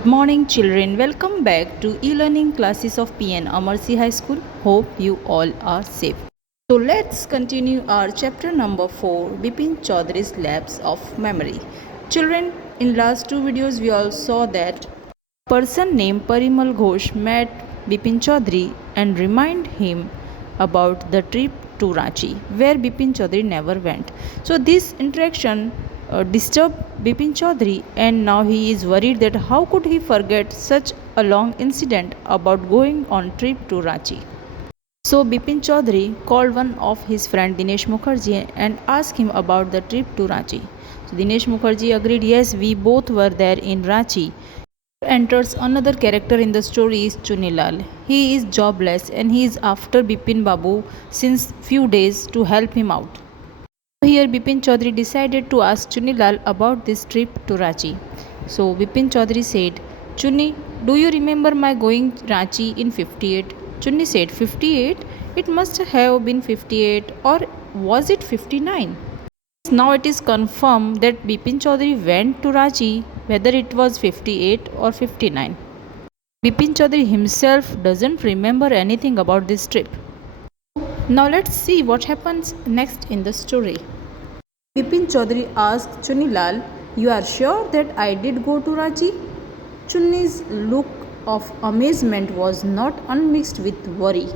Good morning, children. Welcome back to e-learning classes of P.N.AMERSEY High School. Hope you all are safe. So let's continue our chapter number 4, Bipin Chaudhary's Labs of Memory. Children, in last two videos we all saw that a person named Parimal Ghosh met Bipin Chaudhary and reminded him about the trip to Ranchi, where Bipin Chaudhary never went. So this interaction disturbed Bipin Chaudhary, and now he is worried that how could he forget such a long incident about going on trip to Ranchi. So Bipin Chaudhary called one of his friend Dinesh Mukherjee and asked him about the trip to Ranchi. So Dinesh Mukherjee agreed, yes, we both were there in Ranchi. Enters another character in the story is Chunilal. He is jobless and he is after Bipin Babu since few days to help him out. Here Bipin Chaudhary decided to ask Chunilal about this trip to Ranchi. So Bipin Chaudhary said, Chunni, do you remember my going Ranchi in 58? Chunni said, 58? It must have been 58, or was it 59? Now it is confirmed that Bipin Chaudhary went to Ranchi, whether it was 58 or 59. Bipin Chaudhary himself doesn't remember anything about this trip. Now let's see what happens next in the story. Bipin Chaudhary asked Chunilal, you are sure that I did go to Ranchi? Chunni's look of amazement was not unmixed with worry.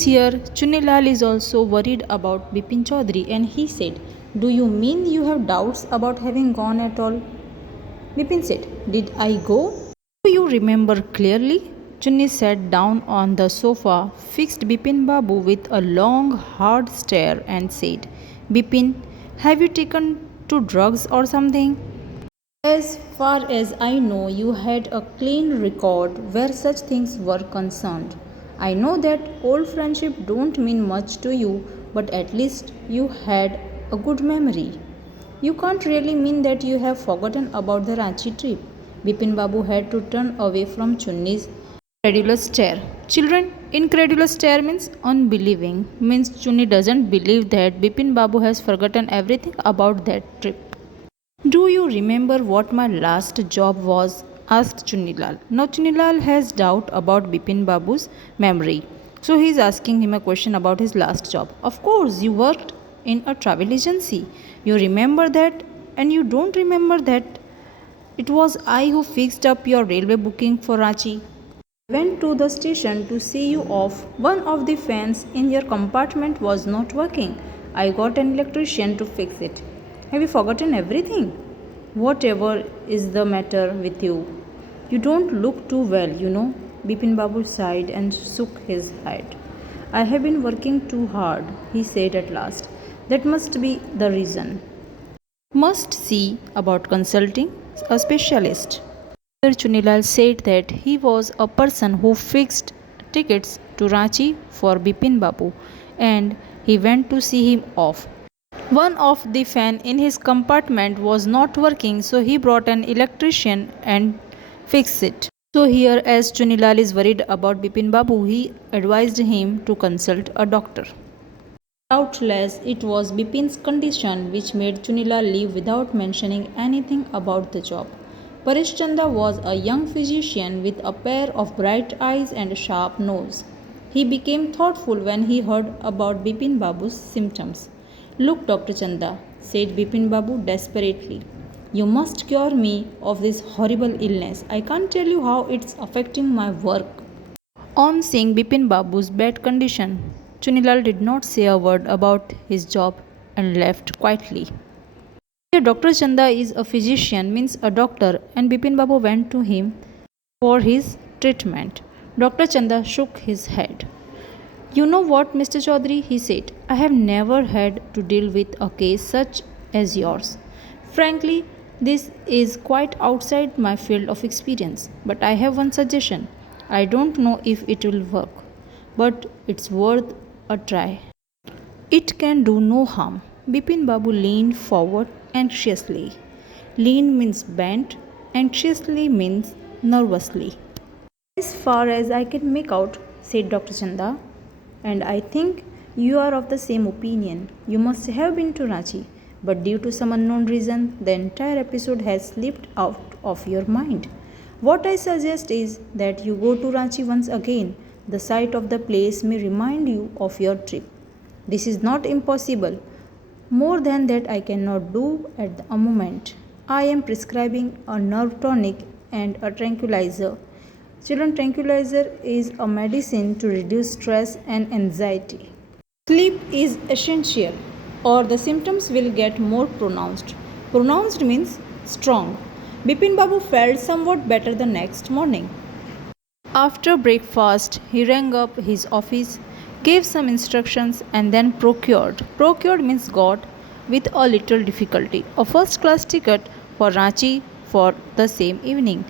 Here, Chunilal is also worried about Bipin Chaudhary and he said, do you mean you have doubts about having gone at all? Bipin said, did I go? Do you remember clearly? Chunni sat down on the sofa, fixed Bipin Babu with a long, hard stare and said, Bipin, have you taken to drugs or something? As far as I know, you had a clean record where such things were concerned. I know that old friendship don't mean much to you, but at least you had a good memory. You can't really mean that you have forgotten about the Ranchi trip. Bipin Babu had to turn away from Chunni's incredulous stare. Children, incredulous stare means unbelieving, means Chunni doesn't believe that Bipin Babu has forgotten everything about that trip. Do you remember what my last job was? Asked Chunilal. Now Chunilal has doubt about Bipin Babu's memory. So he is asking him a question about his last job. Of course, you worked in a travel agency. You remember that, and you don't remember that it was I who fixed up your railway booking for Ranchi. I went to the station to see you off. One of the fans in your compartment was not working. I got an electrician to fix it. Have you forgotten everything? Whatever is the matter with you? You don't look too well, you know. Bipin Babu sighed and shook his head. I have been working too hard, he said at last. That must be the reason. Must see about consulting a specialist. Chunilal said that he was a person who fixed tickets to Ranchi for Bipin Babu and he went to see him off. One of the fan in his compartment was not working, so he brought an electrician and fixed it. So here, as Chunilal is worried about Bipin Babu, he advised him to consult a doctor. Doubtless, it was Bipin's condition which made Chunilal leave without mentioning anything about the job. Parishchanda was a young physician with a pair of bright eyes and a sharp nose. He became thoughtful when he heard about Bipin Babu's symptoms. Look, Dr. Chanda, said Bipin Babu desperately. You must cure me of this horrible illness. I can't tell you how it's affecting my work. On seeing Bipin Babu's bad condition, Chunilal did not say a word about his job and left quietly. Here, Dr. Chanda is a physician, means a doctor, and Bipin Babu went to him for his treatment. Dr. Chanda shook his head. You know what, Mr. Chaudhary, he said, I have never had to deal with a case such as yours. Frankly, this is quite outside my field of experience, but I have one suggestion. I don't know if it will work, but it's worth a try. It can do no harm. Bipin Babu leaned forward anxiously. Lean means bent, anxiously means nervously. As far as I can make out, said Dr. Chanda, and I think you are of the same opinion. You must have been to Ranchi, but due to some unknown reason, the entire episode has slipped out of your mind. What I suggest is that you go to Ranchi once again. The sight of the place may remind you of your trip. This is not impossible. More than that, I cannot do at the moment. I am prescribing a nerve tonic and a tranquilizer. Children, tranquilizer is a medicine to reduce stress and anxiety. Sleep is essential, or the symptoms will get more pronounced. Pronounced means strong. Bipin Babu felt somewhat better the next morning. After breakfast, he rang up his office, gave some instructions, and then procured. Procured means got, with a little difficulty, a first class ticket for Ranchi for the same evening.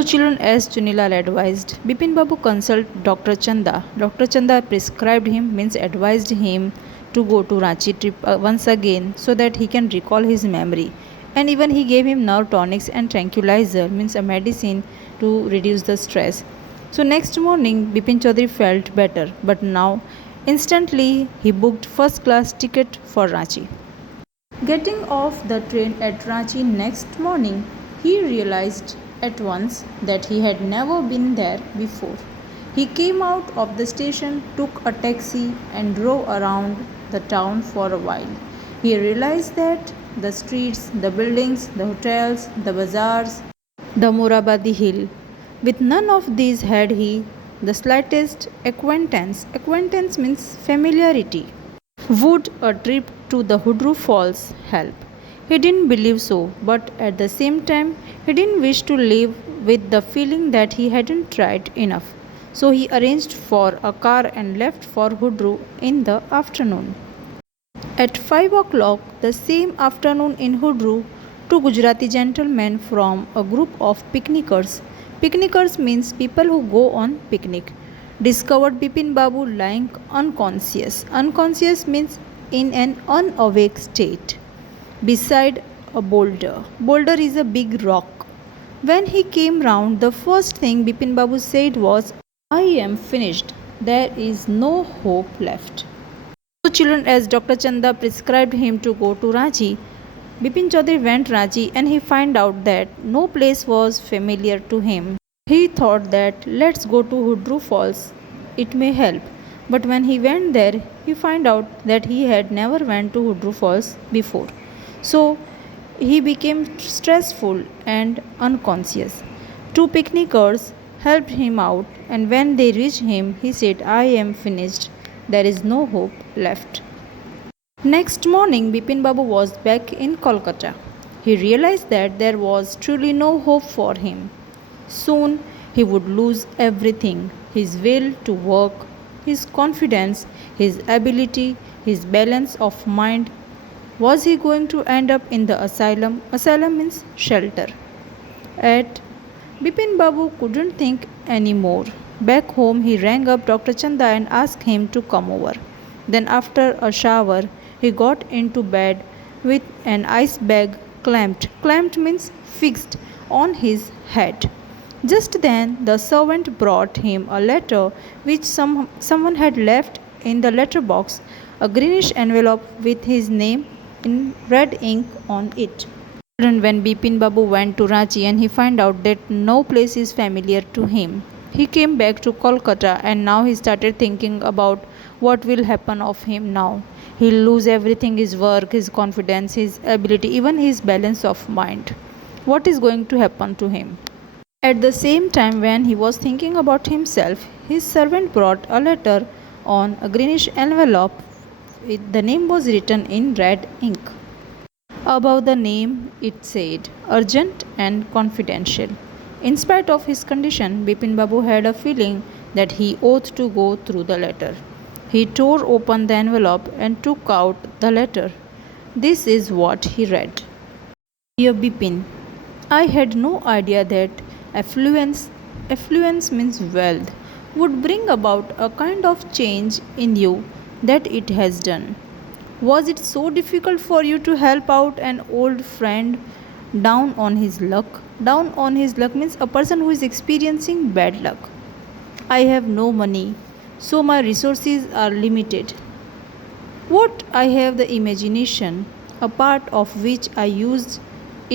So children, as Chunilal advised, Bipin Babu consulted Dr. Chanda. Dr. Chanda prescribed him, means advised him to go to Ranchi trip once again so that he can recall his memory. And even he gave him nerve tonics and tranquilizer, means a medicine to reduce the stress. So next morning, Bipin Chaudhary felt better, but now instantly he booked first class ticket for Ranchi. Getting off the train at Ranchi next morning, he realized at once that he had never been there before. He came out of the station, took a taxi, and drove around the town for a while. He realized that the streets, the buildings, the hotels, the bazaars, the Morabadi hill, with none of these had he the slightest acquaintance. Acquaintance means familiarity. Would a trip to the Hudru Falls help? He didn't believe so, but at the same time, he didn't wish to live with the feeling that he hadn't tried enough. So he arranged for a car and left for Hudru in the afternoon. At 5 o'clock the same afternoon in Hudru, two Gujarati gentlemen from a group of picnickers, picnickers means people who go on picnic, discovered Bipin Babu lying unconscious. Unconscious means in an unawake state, beside a boulder. Boulder is a big rock. When he came round, the first thing Bipin Babu said was, "I am finished. There is no hope left." So children, as Dr. Chanda prescribed him to go to Ranchi, Bipin Chaudhary went Ranchi and he found out that no place was familiar to him. He thought that let's go to Hudru Falls, it may help. But when he went there, he found out that he had never went to Hudru Falls before. So he became stressful and unconscious. Two picnickers helped him out, and when they reached him, he said, "I am finished. There is no hope left." Next morning, Bipin Babu was back in Kolkata. He realized that there was truly no hope for him. Soon he would lose everything: his will to work, his confidence, his ability, his balance of mind. Was he going to end up in the asylum? Asylum means shelter. At Bipin Babu couldn't think any more. Back home, he rang up Dr. Chanda and asked him to come over. Then, after a shower, he got into bed with an ice bag clamped. Clamped means fixed on his head. Just then, the servant brought him a letter which someone had left in the letter box, a greenish envelope with his name in red ink on it. When Bipin Babu went to Ranchi and he found out that no place is familiar to him, he came back to Kolkata, and now he started thinking about what will happen of him now. He'll lose everything: his work, his confidence, his ability, even his balance of mind. What is going to happen to him? At the same time, when he was thinking about himself, his servant brought a letter on a greenish envelope. The name was written in red ink. Above the name, it said, "Urgent and confidential." In spite of his condition, Bipin Babu had a feeling that he ought to go through the letter. He tore open the envelope and took out the letter. This is what he read. "Dear Bipin, I had no idea that affluence means wealth, would bring about a kind of change in you that it has done. Was it so difficult for you to help out an old friend down on his luck?" Down on his luck means a person who is experiencing bad luck. "I have no money, so my resources are limited. What I have the imagination, a part of which I used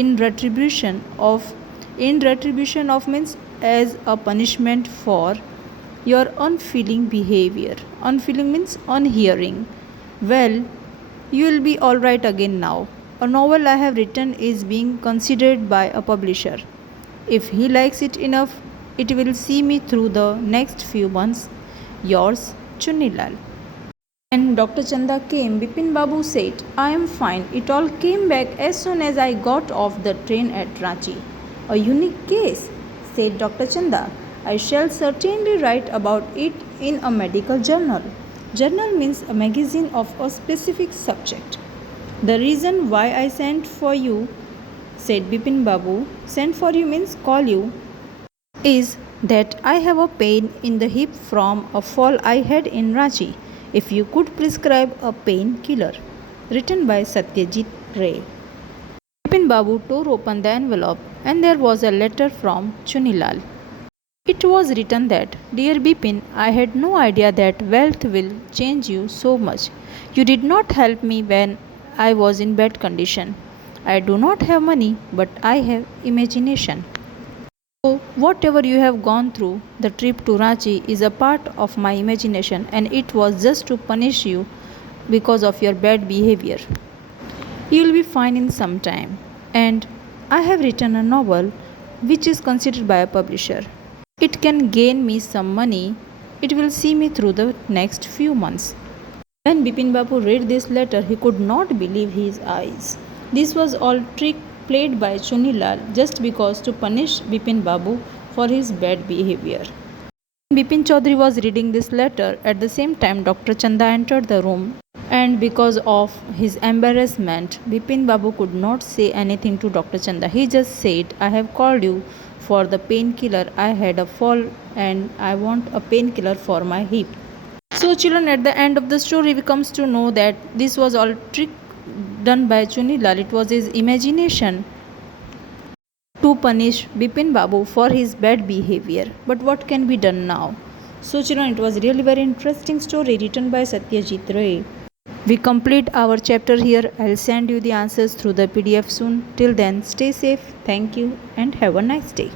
in retribution of In retribution of means as a punishment for your unfeeling behavior. Unfeeling means unhearing. Well, you will be alright again now. A novel I have written is being considered by a publisher. If he likes it enough, it will see me through the next few months. Yours, Chunilal. When Dr. Chanda came, Bipin Babu said, I am fine. It all came back as soon as I got off the train at Ranchi. A unique case, said Dr. Chanda. I shall certainly write about it in a medical journal. Journal means a magazine of a specific subject. The reason why I sent for you, said Bipin Babu, sent for you means call you, is that I have a pain in the hip from a fall I had in Ranchi. If you could prescribe a painkiller. Written by Satyajit Ray. Bipin Babu tore open the envelope and there was a letter from Chunilal. It was written that, Dear Bipin, I had no idea that wealth will change you so much. You did not help me when I was in bad condition. I do not have money, but I have imagination. So, whatever you have gone through, the trip to Ranchi is a part of my imagination and it was just to punish you because of your bad behavior. You will be fine in some time. And I have written a novel which is considered by a publisher. It can gain me some money. It will see me through the next few months. When Bipin Babu read this letter, he could not believe his eyes. This was all trick played by Chunilal just because to punish Bipin Babu for his bad behavior. Bipin Chaudhary was reading this letter. At the same time, Dr. Chanda entered the room, and because of his embarrassment, Bipin Babu could not say anything to Dr. Chanda. He just said, I have called you for the painkiller. I had a fall and I want a painkiller for my hip. So children, at the end of the story, we comes to know that this was all trick done by Chunilal. It was his imagination to punish Bipin Babu for his bad behavior. But what can be done now? So children, it was really very interesting story written by Satyajit Ray. We complete our chapter here. I'll send you the answers through the PDF soon. Till then, stay safe. Thank you and have a nice day.